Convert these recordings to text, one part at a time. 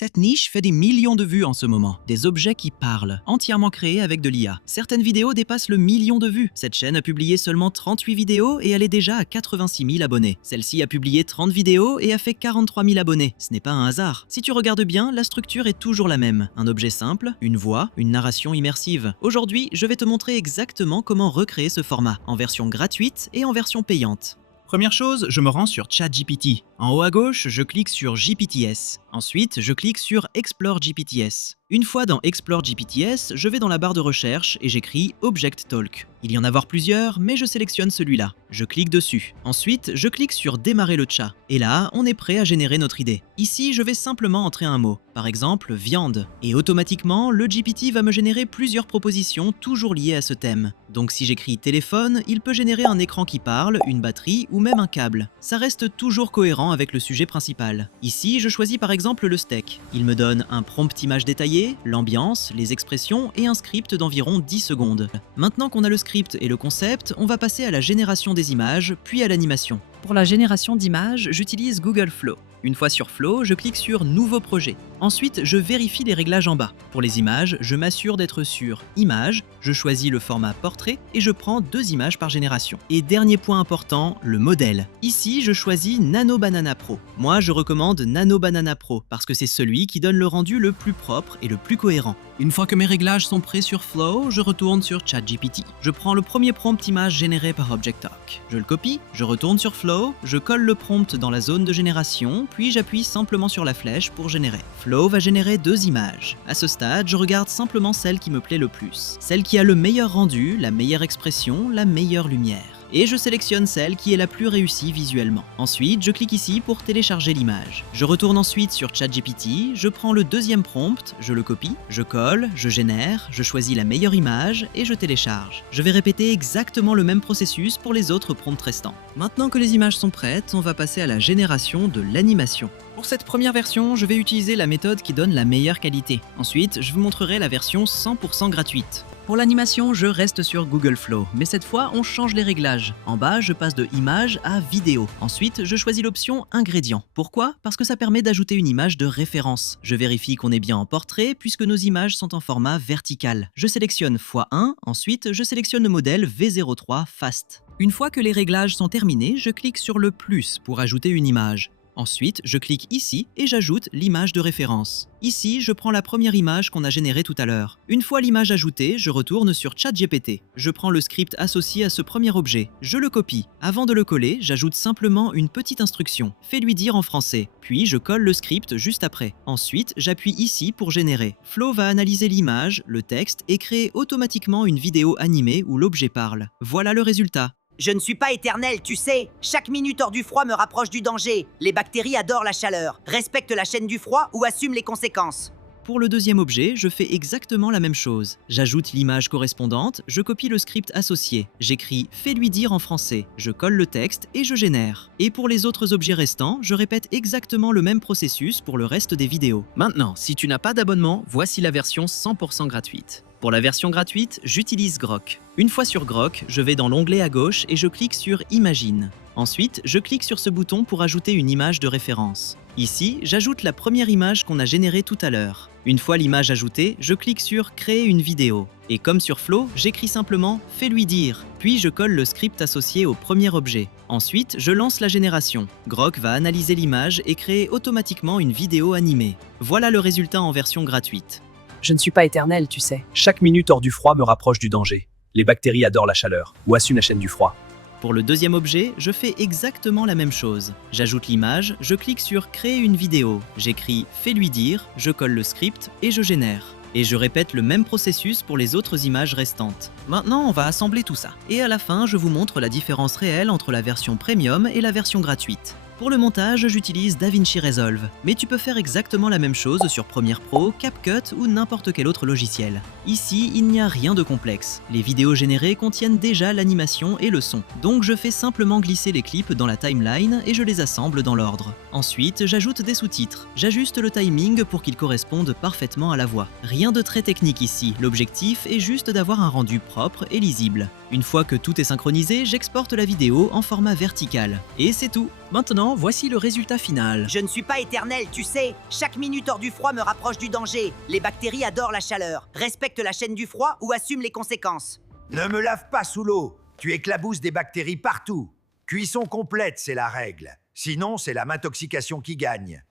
Cette niche fait des millions de vues en ce moment. Des objets qui parlent, entièrement créés avec de l'IA. Certaines vidéos dépassent le million de vues. Cette chaîne a publié seulement 38 vidéos et elle est déjà à 86 000 abonnés. Celle-ci a publié 30 vidéos et a fait 43 000 abonnés. Ce n'est pas un hasard. Si tu regardes bien, la structure est toujours la même. Un objet simple, une voix, une narration immersive. Aujourd'hui, je vais te montrer exactement comment recréer ce format, en version gratuite et en version payante. Première chose, je me rends sur ChatGPT. En haut à gauche, je clique sur GPTs. Ensuite, je clique sur Explore GPTs. Une fois dans Explore GPTs, je vais dans la barre de recherche et j'écris Object Talk. Il y en a plusieurs, mais je sélectionne celui-là. Je clique dessus. Ensuite, je clique sur Démarrer le chat. Et là, on est prêt à générer notre idée. Ici, je vais simplement entrer un mot. Par exemple, viande. Et automatiquement, le GPT va me générer plusieurs propositions toujours liées à ce thème. Donc si j'écris téléphone, il peut générer un écran qui parle, une batterie ou même un câble. Ça reste toujours cohérent avec le sujet principal. Ici, je choisis par exemple le steak. Il me donne un prompt image détaillée, l'ambiance, les expressions et un script d'environ 10 secondes. Maintenant qu'on a le script et le concept, on va passer à la génération des images, puis à l'animation. Pour la génération d'images, j'utilise Google Flow. Une fois sur Flow, je clique sur Nouveau projet. Ensuite, je vérifie les réglages en bas. Pour les images, je m'assure d'être sur Images, je choisis le format portrait et je prends 2 images par génération. Et dernier point important, le modèle. Ici, je choisis Nano Banana Pro. Moi, je recommande Nano Banana Pro parce que c'est celui qui donne le rendu le plus propre et le plus cohérent. Une fois que mes réglages sont prêts sur Flow, je retourne sur ChatGPT. Je prends le premier prompt image généré par Object Talk. Je le copie, je retourne sur Flow, je colle le prompt dans la zone de génération, puis j'appuie simplement sur la flèche pour générer. Flow va générer 2 images. À ce stade, je regarde simplement celle qui me plaît le plus. Celle qui a le meilleur rendu, la meilleure expression, la meilleure lumière. Et je sélectionne celle qui est la plus réussie visuellement. Ensuite, je clique ici pour télécharger l'image. Je retourne ensuite sur ChatGPT, je prends le deuxième prompt, je le copie, je colle, je génère, je choisis la meilleure image et je télécharge. Je vais répéter exactement le même processus pour les autres prompts restants. Maintenant que les images sont prêtes, on va passer à la génération de l'animation. Pour cette première version, je vais utiliser la méthode qui donne la meilleure qualité. Ensuite, je vous montrerai la version 100% gratuite. Pour l'animation, je reste sur Google Flow, mais cette fois, on change les réglages. En bas, je passe de image à vidéo. Ensuite, je choisis l'option ingrédients. Pourquoi ? Parce que ça permet d'ajouter une image de référence. Je vérifie qu'on est bien en portrait puisque nos images sont en format vertical. Je sélectionne x1, ensuite je sélectionne le modèle V03 Fast. Une fois que les réglages sont terminés, je clique sur le plus pour ajouter une image. Ensuite, je clique ici et j'ajoute l'image de référence. Ici, je prends la première image qu'on a générée tout à l'heure. Une fois l'image ajoutée, je retourne sur ChatGPT. Je prends le script associé à ce premier objet. Je le copie. Avant de le coller, j'ajoute simplement une petite instruction. Fais-lui dire en français. Puis, je colle le script juste après. Ensuite, j'appuie ici pour générer. Flow va analyser l'image, le texte et créer automatiquement une vidéo animée où l'objet parle. Voilà le résultat. Je ne suis pas éternel, tu sais. Chaque minute hors du froid me rapproche du danger. Les bactéries adorent la chaleur. Respecte la chaîne du froid ou assume les conséquences. Pour le deuxième objet, je fais exactement la même chose. J'ajoute l'image correspondante, je copie le script associé. J'écris « Fais-lui dire » en français. Je colle le texte et je génère. Et pour les autres objets restants, je répète exactement le même processus pour le reste des vidéos. Maintenant, si tu n'as pas d'abonnement, voici la version 100% gratuite. Pour la version gratuite, j'utilise Grok. Une fois sur Grok, je vais dans l'onglet à gauche et je clique sur Imagine. Ensuite, je clique sur ce bouton pour ajouter une image de référence. Ici, j'ajoute la première image qu'on a générée tout à l'heure. Une fois l'image ajoutée, je clique sur Créer une vidéo. Et comme sur Flow, j'écris simplement « Fais-lui dire ». Puis je colle le script associé au premier objet. Ensuite, je lance la génération. Grok va analyser l'image et créer automatiquement une vidéo animée. Voilà le résultat en version gratuite. Je ne suis pas éternel, tu sais. Chaque minute hors du froid me rapproche du danger. Les bactéries adorent la chaleur ou assument la chaîne du froid. Pour le deuxième objet, je fais exactement la même chose. J'ajoute l'image, je clique sur Créer une vidéo. J'écris Fais-lui dire, je colle le script et je génère. Et je répète le même processus pour les autres images restantes. Maintenant, on va assembler tout ça. Et à la fin, je vous montre la différence réelle entre la version premium et la version gratuite. Pour le montage, j'utilise DaVinci Resolve, mais tu peux faire exactement la même chose sur Premiere Pro, CapCut ou n'importe quel autre logiciel. Ici, il n'y a rien de complexe. Les vidéos générées contiennent déjà l'animation et le son, donc je fais simplement glisser les clips dans la timeline et je les assemble dans l'ordre. Ensuite, j'ajoute des sous-titres. J'ajuste le timing pour qu'ils correspondent parfaitement à la voix. Rien de très technique ici, l'objectif est juste d'avoir un rendu propre et lisible. Une fois que tout est synchronisé, j'exporte la vidéo en format vertical. Et c'est tout! Maintenant, voici le résultat final. Je ne suis pas éternel, tu sais. Chaque minute hors du froid me rapproche du danger. Les bactéries adorent la chaleur, respectent la chaîne du froid ou assument les conséquences. Ne me lave pas sous l'eau. Tu éclabousses des bactéries partout. Cuisson complète, c'est la règle. Sinon, c'est la m'intoxication qui gagne.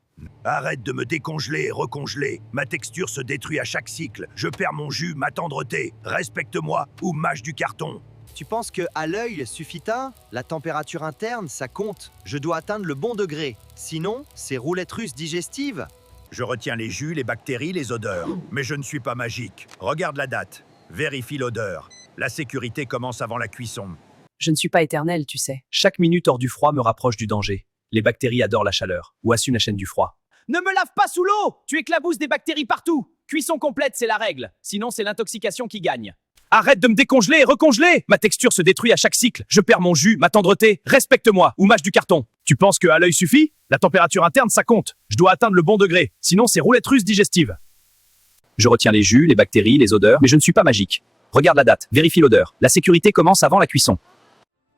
Arrête de me décongeler et recongeler. Ma texture se détruit à chaque cycle. Je perds mon jus, ma tendreté. Respecte-moi ou mâche du carton. Tu penses que à l'œil suffit-il? La température interne, ça compte. Je dois atteindre le bon degré. Sinon, c'est roulette russe digestive. Je retiens les jus, les bactéries, les odeurs. Mais je ne suis pas magique. Regarde la date. Vérifie l'odeur. La sécurité commence avant la cuisson. Je ne suis pas éternel, tu sais. Chaque minute hors du froid me rapproche du danger. Les bactéries adorent la chaleur ou assument la chaîne du froid. Ne me lave pas sous l'eau! Tu éclabousses des bactéries partout! Cuisson complète, c'est la règle. Sinon, c'est l'intoxication qui gagne. Arrête de me décongeler et recongeler! Ma texture se détruit à chaque cycle. Je perds mon jus, ma tendreté. Respecte-moi ou mâche du carton. Tu penses que à l'œil suffit? La température interne, ça compte. Je dois atteindre le bon degré. Sinon, c'est roulette russe digestive. Je retiens les jus, les bactéries, les odeurs, mais je ne suis pas magique. Regarde la date, vérifie l'odeur. La sécurité commence avant la cuisson.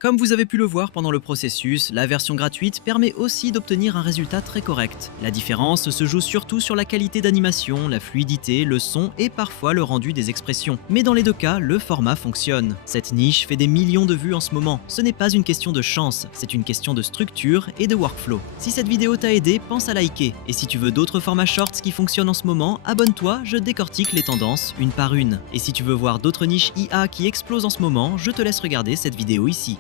Comme vous avez pu le voir pendant le processus, la version gratuite permet aussi d'obtenir un résultat très correct. La différence se joue surtout sur la qualité d'animation, la fluidité, le son et parfois le rendu des expressions. Mais dans les deux cas, le format fonctionne. Cette niche fait des millions de vues en ce moment. Ce n'est pas une question de chance, c'est une question de structure et de workflow. Si cette vidéo t'a aidé, pense à liker. Et si tu veux d'autres formats shorts qui fonctionnent en ce moment, abonne-toi, je décortique les tendances une par une. Et si tu veux voir d'autres niches IA qui explosent en ce moment, je te laisse regarder cette vidéo ici.